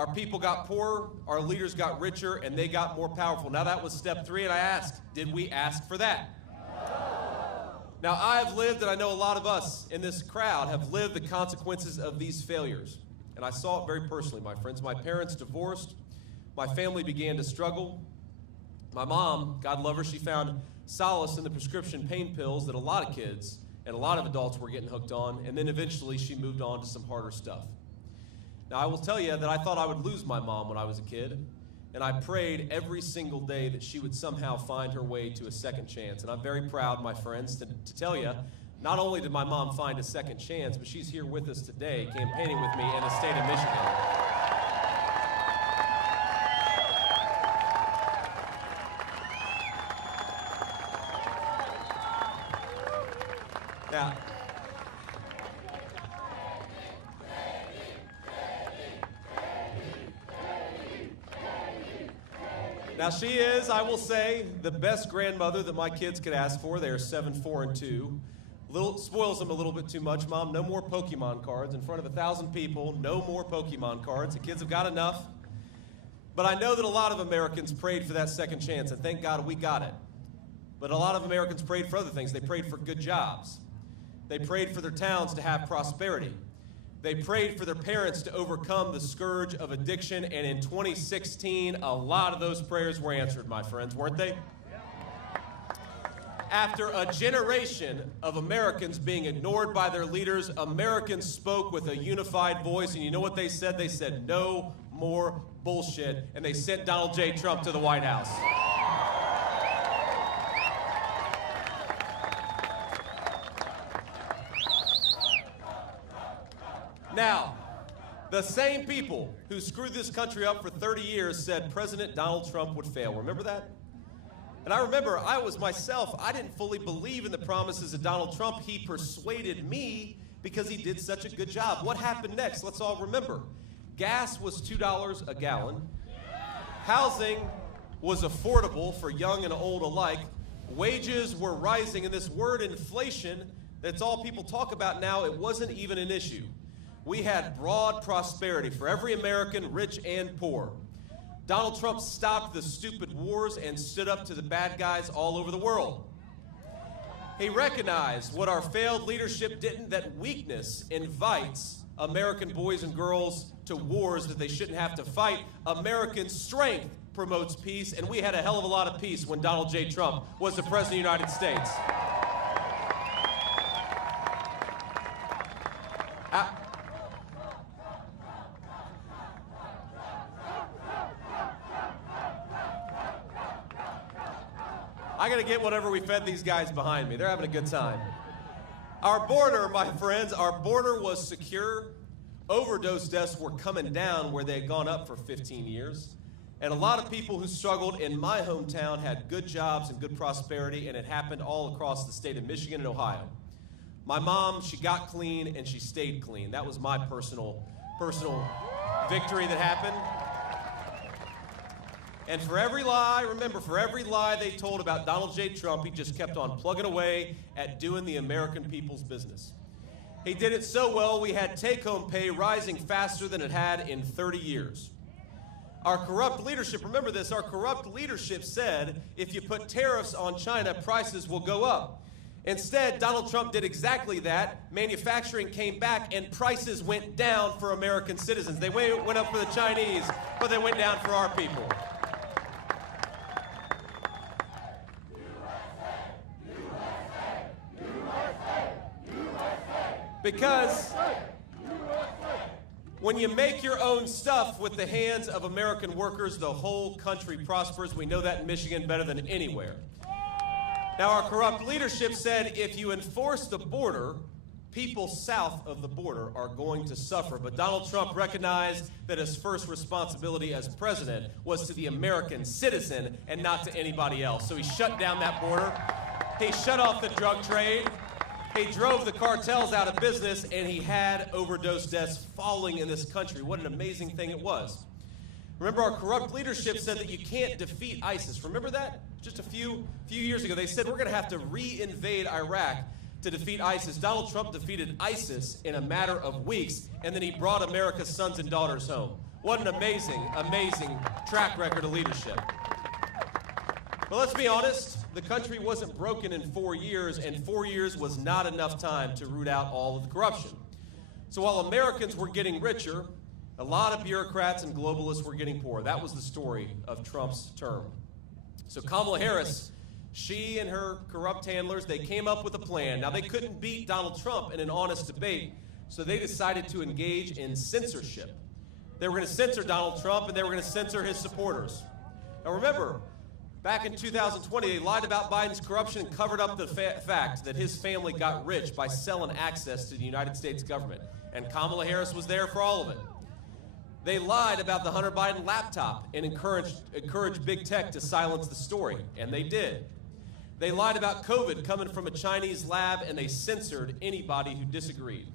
Our people got poorer, our leaders got richer, and they got more powerful. Now that was step 3, and I asked, did we ask for that? Now I've lived, and I know a lot of us in this crowd have lived the consequences of these failures. And I saw it very personally, my friends. My parents divorced. My family began to struggle. My mom, God love her, she found solace in the prescription pain pills that a lot of kids and a lot of adults were getting hooked on, and then eventually she moved on to some harder stuff. Now I will tell you that I thought I would lose my mom when I was a kid, and I prayed every single day that she would somehow find her way to a second chance. And I'm very proud, my friends, to tell you, not only did my mom find a second chance, but she's here with us today campaigning with me in the state of Michigan. Now she is, I will say, the best grandmother that my kids could ask for. They are 7, 4, and 2. Spoils them a little bit too much. Mom, no more Pokemon cards in front of 1,000 people. No more Pokemon cards. The kids have got enough. But I know that a lot of Americans prayed for that second chance, and thank God we got it. But a lot of Americans prayed for other things. They prayed for good jobs. They prayed for their towns to have prosperity. They prayed for their parents to overcome the scourge of addiction, and in 2016, a lot of those prayers were answered, my friends, weren't they? After a generation of Americans being ignored by their leaders, Americans spoke with a unified voice, and you know what they said? They said, no more bullshit, and they sent Donald J. Trump to the White House. Now, the same people who screwed this country up for 30 years said President Donald Trump would fail. Remember that? And I remember I was myself, I didn't fully believe in the promises of Donald Trump. He persuaded me because he did such a good job. What happened next? Let's all remember. Gas was $2 a gallon. Housing was affordable for young and old alike. Wages were rising, and this word inflation, that's all people talk about now, it wasn't even an issue. We had broad prosperity for every American, rich and poor. Donald Trump stopped the stupid wars and stood up to the bad guys all over the world. He recognized what our failed leadership didn't, that weakness invites American boys and girls to wars that they shouldn't have to fight. American strength promotes peace, and we had a hell of a lot of peace when Donald J. Trump was the President of the United States. I gotta get whatever we fed these guys behind me. They're having a good time. Our border, my friends, our border was secure. Overdose deaths were coming down where they had gone up for 15 years. And a lot of people who struggled in my hometown had good jobs and good prosperity, and it happened all across the state of Michigan and Ohio. My mom, she got clean and she stayed clean. That was my personal victory that happened. And for every lie, remember, for every lie they told about Donald J. Trump, he just kept on plugging away at doing the American people's business. He did it so well, we had take-home pay rising faster than it had in 30 years. Our corrupt leadership, remember this, our corrupt leadership said, if you put tariffs on China, prices will go up. Instead, Donald Trump did exactly that. Manufacturing came back and prices went down for American citizens. They went up for the Chinese, but they went down for our people. Because when you make your own stuff with the hands of American workers, the whole country prospers. We know that in Michigan better than anywhere. Now, our corrupt leadership said if you enforce the border, people south of the border are going to suffer. But Donald Trump recognized that his first responsibility as president was to the American citizen and not to anybody else. So he shut down that border. He shut off the drug trade. He drove the cartels out of business, and he had overdose deaths falling in this country. What an amazing thing it was. Remember, our corrupt leadership said that you can't defeat ISIS. Remember that? Just a few years ago, they said we're going to have to re-invade Iraq to defeat ISIS. Donald Trump defeated ISIS in a matter of weeks, and then he brought America's sons and daughters home. What an amazing, amazing track record of leadership. But let's be honest, the country wasn't broken in 4 years, and 4 years was not enough time to root out all of the corruption. So while Americans were getting richer, a lot of bureaucrats and globalists were getting poorer. That was the story of Trump's term. So Kamala Harris, she and her corrupt handlers, they came up with a plan. Now, they couldn't beat Donald Trump in an honest debate, so they decided to engage in censorship. They were going to censor Donald Trump, and they were going to censor his supporters. Now, remember, back in 2020, they lied about Biden's corruption and covered up the fact that his family got rich by selling access to the United States government, and Kamala Harris was there for all of it. They lied about the Hunter Biden laptop and encouraged big tech to silence the story, and they did. They lied about COVID coming from a Chinese lab, and they censored anybody who disagreed.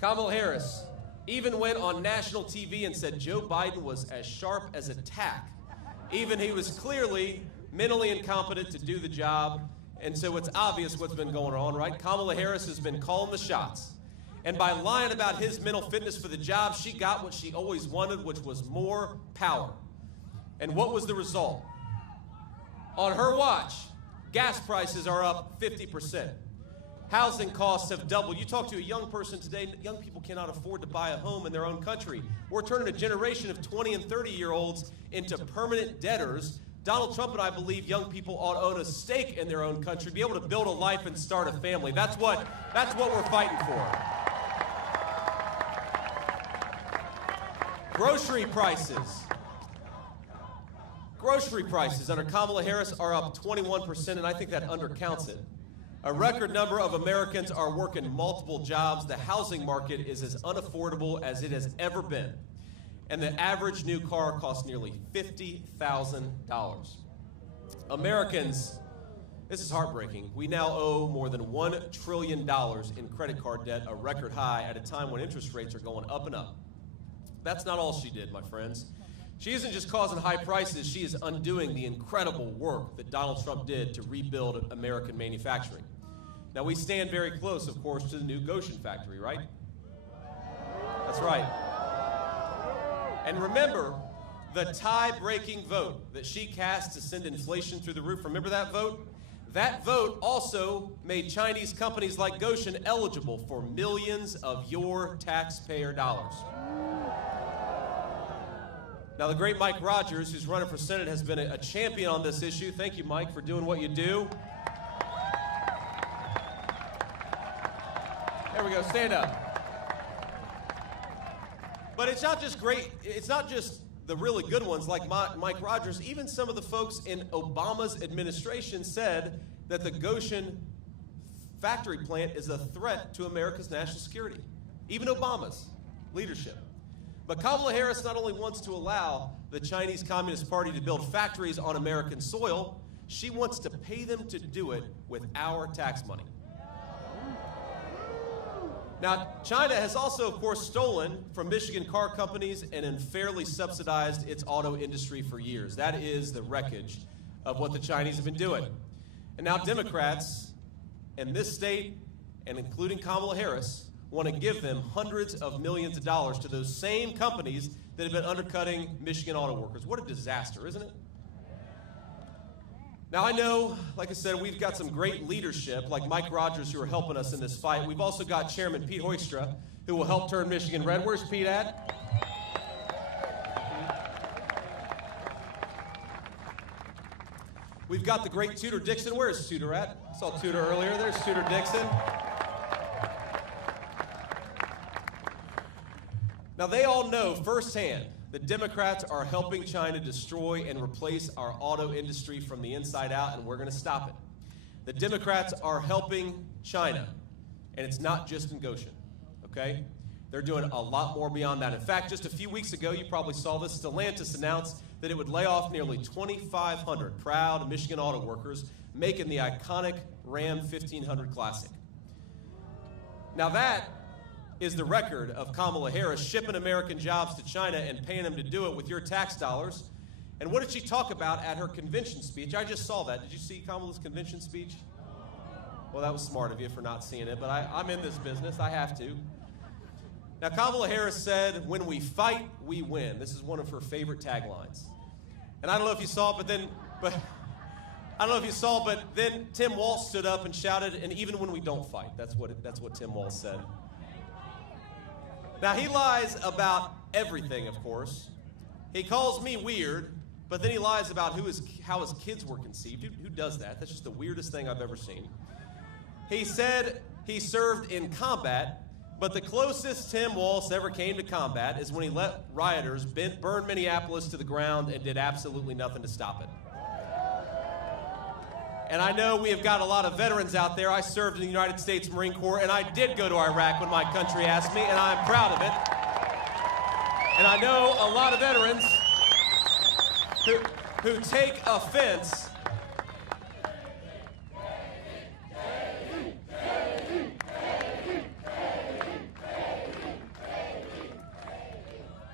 Kamala Harris even went on national TV and said Joe Biden was as sharp as a tack. Even he was clearly mentally incompetent to do the job, and so it's obvious what's been going on, right? Kamala Harris has been calling the shots. And by lying about his mental fitness for the job, she got what she always wanted, which was more power. And what was the result? On her watch, gas prices are up 50%. Housing costs have doubled. You talk to a young person today, young people cannot afford to buy a home in their own country. We're turning a generation of 20 and 30-year-olds into permanent debtors. Donald Trump and I believe young people ought to own a stake in their own country, be able to build a life and start a family. That's what we're fighting for. Grocery prices. Grocery prices under Kamala Harris are up 21%, and I think that undercounts it. A record number of Americans are working multiple jobs. The housing market is as unaffordable as it has ever been. And the average new car costs nearly $50,000. Americans, this is heartbreaking. We now owe more than $1 trillion in credit card debt, a record high at a time when interest rates are going up and up. That's not all she did, my friends. She isn't just causing high prices, she is undoing the incredible work that Donald Trump did to rebuild American manufacturing. Now, we stand very close, of course, to the new Goshen factory, right? That's right. And remember, the tie-breaking vote that she cast to send inflation through the roof, remember that vote? That vote also made Chinese companies like Goshen eligible for millions of your taxpayer dollars. Now, the great Mike Rogers, who's running for Senate, has been a champion on this issue. Thank you, Mike, for doing what you do. There we go, stand up. But it's not just great, it's not just the really good ones like Mike Rogers. Even some of the folks in Obama's administration said that the Goshen factory plant is a threat to America's national security. Even Obama's leadership. But Kamala Harris not only wants to allow the Chinese Communist Party to build factories on American soil, she wants to pay them to do it with our tax money. Now, China has also, of course, stolen from Michigan car companies and unfairly subsidized its auto industry for years. That is the wreckage of what the Chinese have been doing. And now Democrats in this state, and including Kamala Harris, want to give them hundreds of millions of dollars to those same companies that have been undercutting Michigan auto workers. What a disaster, isn't it? Now, I know, like I said, we've got some great leadership, like Mike Rogers, who are helping us in this fight. We've also got Chairman Pete Hoekstra, who will help turn Michigan red. Where's Pete at? We've got the great Tudor Dixon. Where's Tudor at? I saw Tudor earlier. There's Tudor Dixon. Now, they all know firsthand that Democrats are helping China destroy and replace our auto industry from the inside out, and we're going to stop it. The Democrats are helping China, and it's not just in Goshen, okay? They're doing a lot more beyond that. In fact, just a few weeks ago, you probably saw this, Stellantis announced that it would lay off nearly 2,500 proud Michigan auto workers, making the iconic Ram 1500 Classic. Now that is the record of Kamala Harris shipping American jobs to China and paying them to do it with your tax dollars. And what did she talk about at her convention speech? I just saw that. Did you see Kamala's convention speech? Well, that was smart of you for not seeing it, but I'm in this business. I have to. Now, Kamala Harris said, "When we fight, we win." This is one of her favorite taglines. And I don't know if you saw it, but then Tim Walz stood up and shouted, "And even when we don't fight." That's what Tim Walz said. Now, he lies about everything, of course. He calls me weird, but then he lies about how his kids were conceived. Who does that? That's just the weirdest thing I've ever seen. He said he served in combat, but the closest Tim Walz ever came to combat is when he let rioters burn Minneapolis to the ground and did absolutely nothing to stop it. And I know we have got a lot of veterans out there. I served in the United States Marine Corps, and I did go to Iraq when my country asked me, and I'm proud of it. And I know a lot of veterans who take offense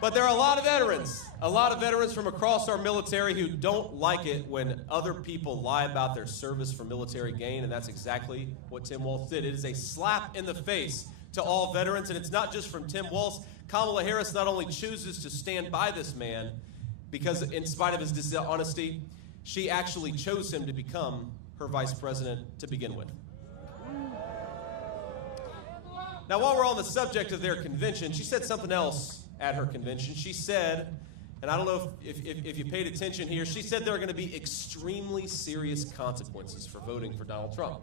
but there are a lot of veterans from across our military who don't like it when other people lie about their service for military gain, and that's exactly what Tim Walz did. It is a slap in the face to all veterans, and it's not just from Tim Walz. Kamala Harris not only chooses to stand by this man, because in spite of his dishonesty, she actually chose him to become her vice president to begin with. Now, while we're on the subject of their convention, she said something else at her convention. She said, and I don't know if you paid attention here, she said there are going to be extremely serious consequences for voting for Donald Trump.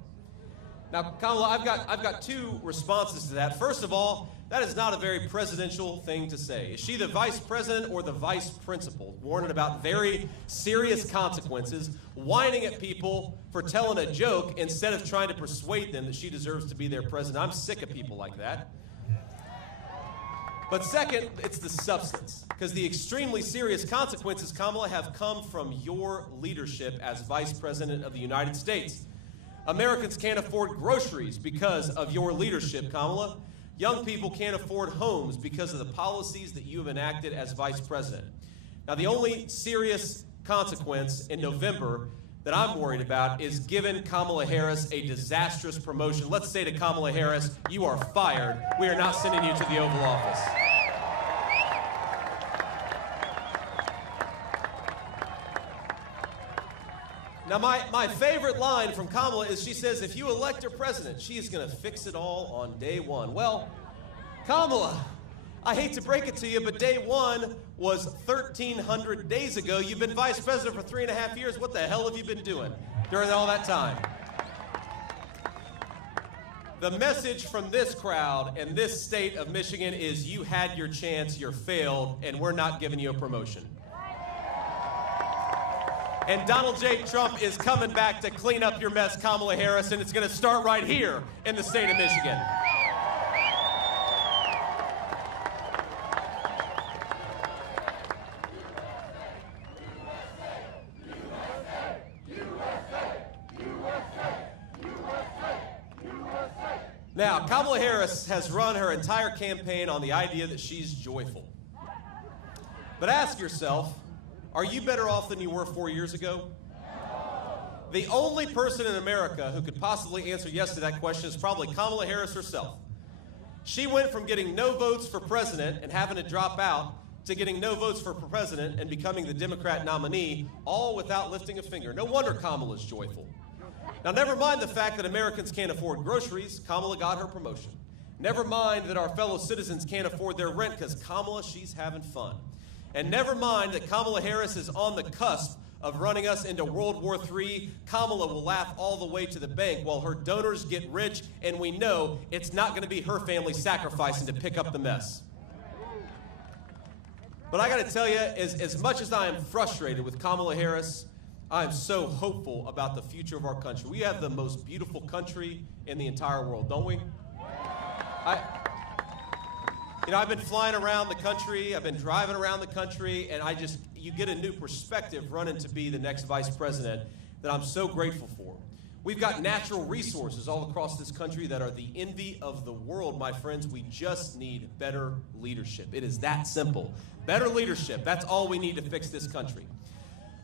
Now, Kamala, I've got two responses to that. First of all, that is not a very presidential thing to say. Is she the vice president or the vice principal, warning about very serious consequences, whining at people for telling a joke instead of trying to persuade them that she deserves to be their president? I'm sick of people like that. But second, it's the substance, because the extremely serious consequences, Kamala, have come from your leadership as vice president of the United States. Americans can't afford groceries because of your leadership, Kamala. Young people can't afford homes because of the policies that you have enacted as vice president. Now, the only serious consequence in November that I'm worried about is giving Kamala Harris a disastrous promotion. Let's say to Kamala Harris, "You are fired. We are not sending you to the Oval Office." Now, my favorite line from Kamala is she says, if you elect her president, she is going to fix it all on day one. Well, Kamala, I hate to break it to you, but day one was 1,300 days ago. You've been vice president for 3.5 years. What the hell have you been doing during all that time? The message from this crowd and this state of Michigan is you had your chance, you failed, and we're not giving you a promotion. And Donald J. Trump is coming back to clean up your mess, Kamala Harris, and it's going to start right here in the state of Michigan. Now, Kamala Harris has run her entire campaign on the idea that she's joyful. But ask yourself, are you better off than you were 4 years ago? The only person in America who could possibly answer yes to that question is probably Kamala Harris herself. She went from getting no votes for president and having to drop out to getting no votes for president and becoming the Democrat nominee, all without lifting a finger. No wonder Kamala's joyful. Now, never mind the fact that Americans can't afford groceries. Kamala got her promotion. Never mind that our fellow citizens can't afford their rent because Kamala, she's having fun. And never mind that Kamala Harris is on the cusp of running us into World War III. Kamala will laugh all the way to the bank while her donors get rich, and we know it's not going to be her family sacrificing to pick up the mess. But I got to tell you, as much as I am frustrated with Kamala Harris, I am so hopeful about the future of our country. We have the most beautiful country in the entire world, don't we? I've been flying around the country, I've been driving around the country, and you get a new perspective running to be the next vice president that I'm so grateful for. We've got natural resources all across this country that are the envy of the world, my friends. We just need better leadership. It is that simple. Better leadership, that's all we need to fix this country.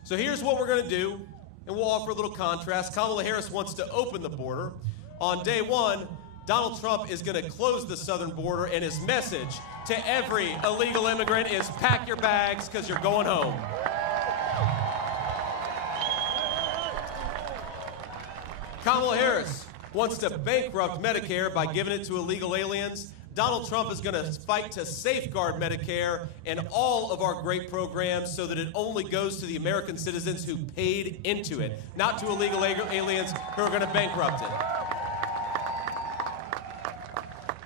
So here's what we're going to do, and we'll offer a little contrast. Kamala Harris wants to open the border. On day one, Donald Trump is going to close the southern border, and his message to every illegal immigrant is pack your bags because you're going home. Kamala Harris wants to bankrupt Medicare by giving it to illegal aliens. Donald Trump is going to fight to safeguard Medicare and all of our great programs so that it only goes to the American citizens who paid into it, not to illegal aliens who are going to bankrupt it.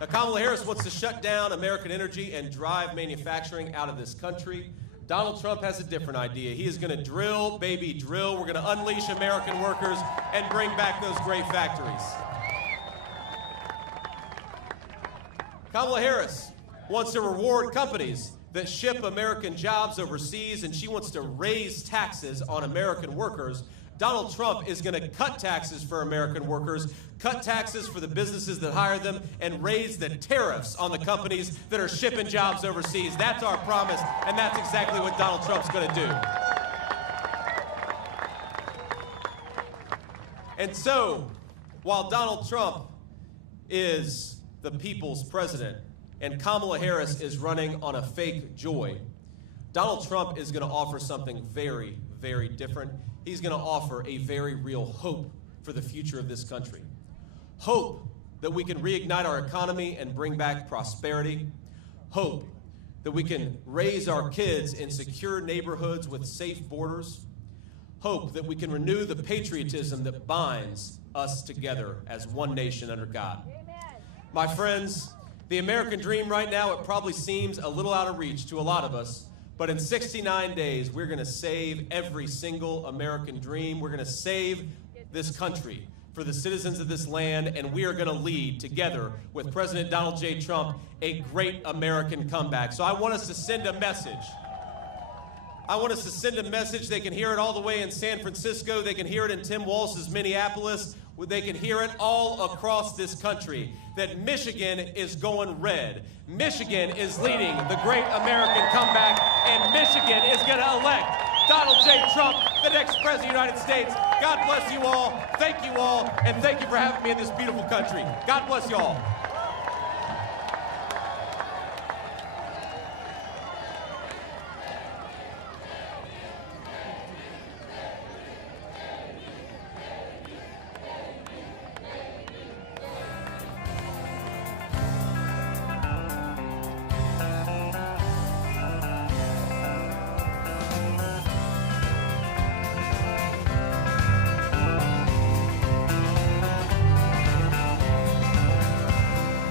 Now, Kamala Harris wants to shut down American energy and drive manufacturing out of this country. Donald Trump has a different idea. He is going to drill, baby, drill. We're going to unleash American workers and bring back those great factories. Kamala Harris wants to reward companies that ship American jobs overseas, and she wants to raise taxes on American workers. Donald Trump is going to cut taxes for American workers, cut taxes for the businesses that hire them, and raise the tariffs on the companies that are shipping jobs overseas. That's our promise, and that's exactly what Donald Trump's going to do. And so, while Donald Trump is the people's president and Kamala Harris is running on a fake joy, Donald Trump is going to offer something very, very different. He's going to offer a very real hope for the future of this country. Hope that we can reignite our economy and bring back prosperity. Hope that we can raise our kids in secure neighborhoods with safe borders. Hope that we can renew the patriotism that binds us together as one nation under God. My friends, the American dream right now, it probably seems a little out of reach to a lot of us. But in 69 days, we're going to save every single American dream. We're going to save this country for the citizens of this land, and we are going to lead together with President Donald J. Trump a great American comeback. So I want us to send a message. I want us to send a message. They can hear it all the way in San Francisco. They can hear it in Tim Walz's Minneapolis. They can hear it all across this country, that Michigan is going red. Michigan is leading the great American comeback, and Michigan is going to elect Donald J. Trump, the next president of the United States. God bless you all, and thank you for having me in this beautiful country. God bless you all.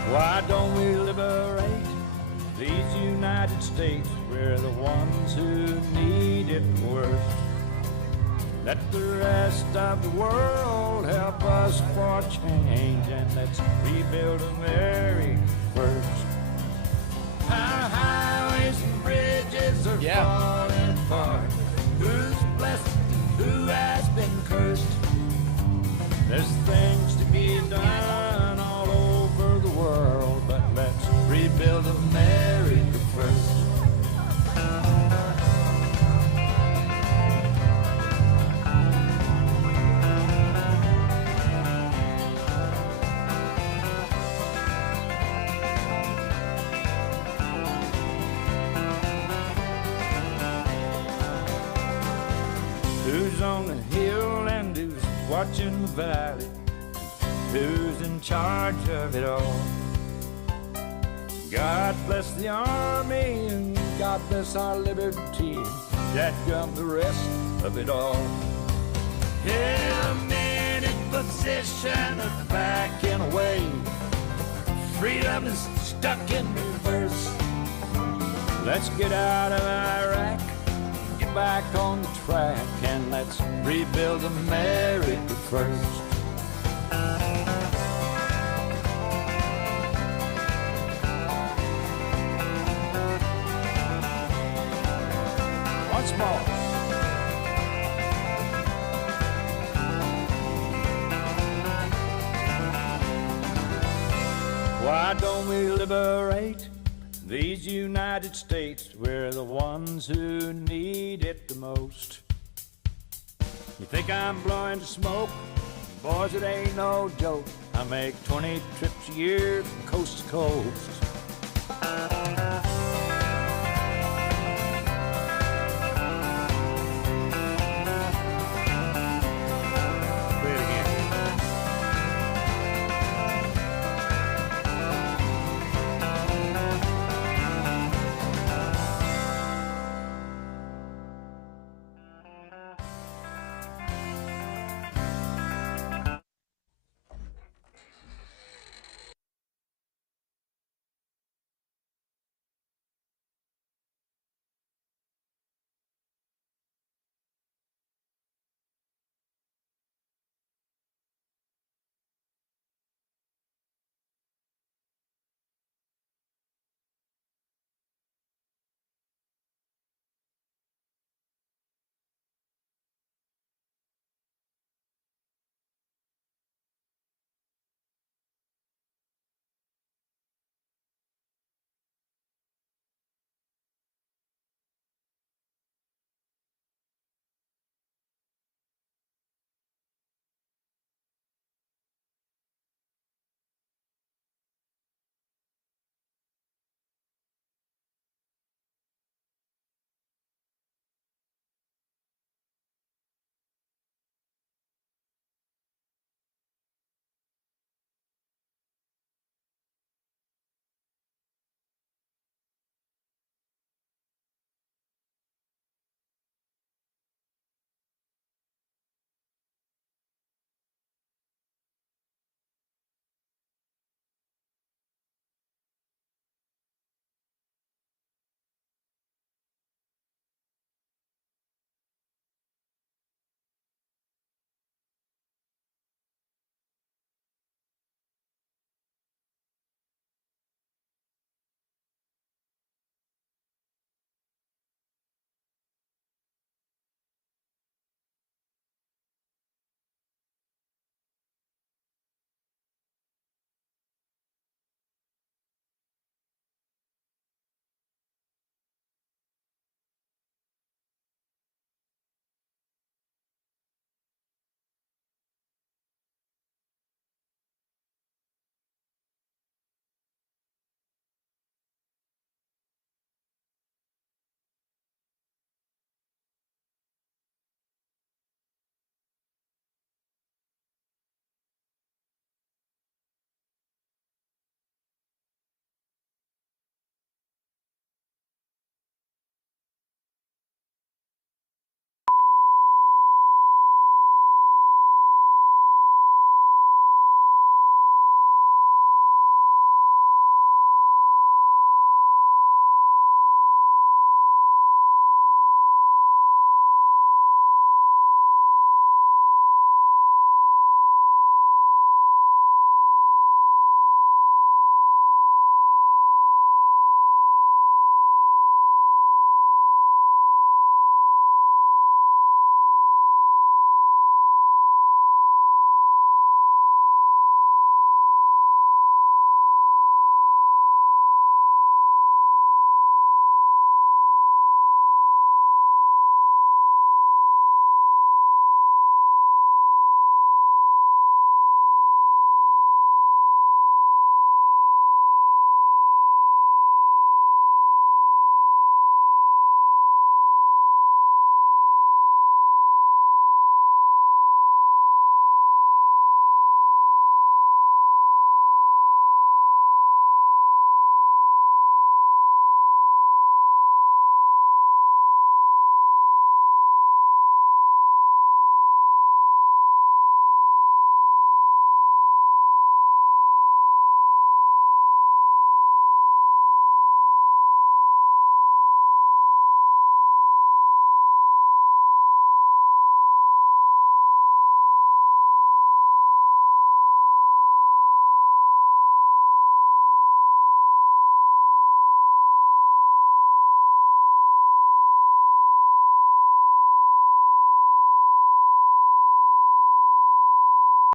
Why don't we liberate these United States? We're the ones who need it worst. Let the rest of the world help us for change, and let's rebuild America first. Our highways and bridges are falling apart. Who's blessed and who has been cursed? There's things to be done all over the world, but let's rebuild America first. Who's on the hill and who's watching the valley? Who's in charge of it all? God bless the army and God bless our liberty. That got the rest of it all. Him in position of backing away. Freedom is stuck in reverse. Let's get out of Iraq, get back on the track, and let's rebuild America first. Once more. Why don't we liberate these United States? We're the ones who need it the most. You think I'm blowing smoke? Boys, it ain't no joke. I make 20 trips a year from coast to coast.